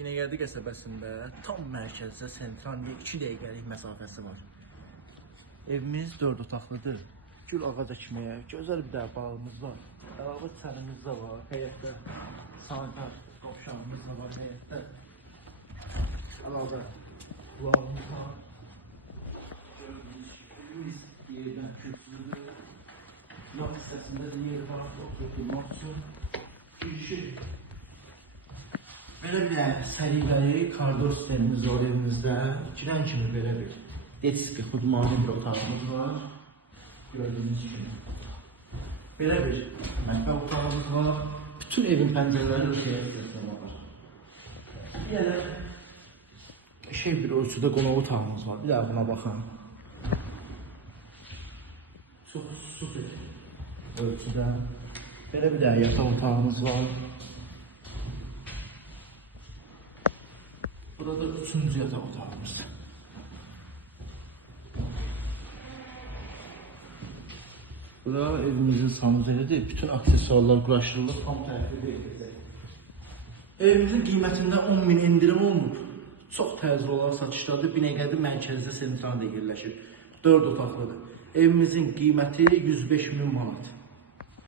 Binəqədi qəsəbəsində tam mərkəzdə sentral 2 dəqiqəlik məsafəsi var. Evimiz 4 otaqlıdır. Gül ağac əkməyə, gözəl bir də bağımız var. Əlavə çənimiz də var. Həyətdə sanitar qovşağımız da var həyətdə. Əlavə bulağımız var. Gördüyünüz kimi yerdən köksüdür. Yan hissəsində də yeri var, oturmaq üçün. Girişi. Belə bir səliqəli koridor sistemimiz var evimizdə. Girən kimi belə bir detski, xudmani bir otağımız var. Gördüyünüz kimi. Belə bir mətbəx otağımız var. Bütün evin pəncərələri ölçəyə göstərmək var. Bir bir ölçüdə qonaq otağımız var. Bir daha buna baxın. Çox süper ölçüdə. Belə bir yataq otağımız var. Burada 3-cü yataq otağımız. Burada evimizin sanuzelidir. Bütün aksesuarlar quraşdırılıb, tam təhvil ediləcək. Evimizin qiymətində 10.000 indirim olunub. Çox təzə olan satışlarda Binəqədi mərkəzdə sentralda yerləşir. 4 otaqlıdır. Evimizin qiyməti 105.000 manat.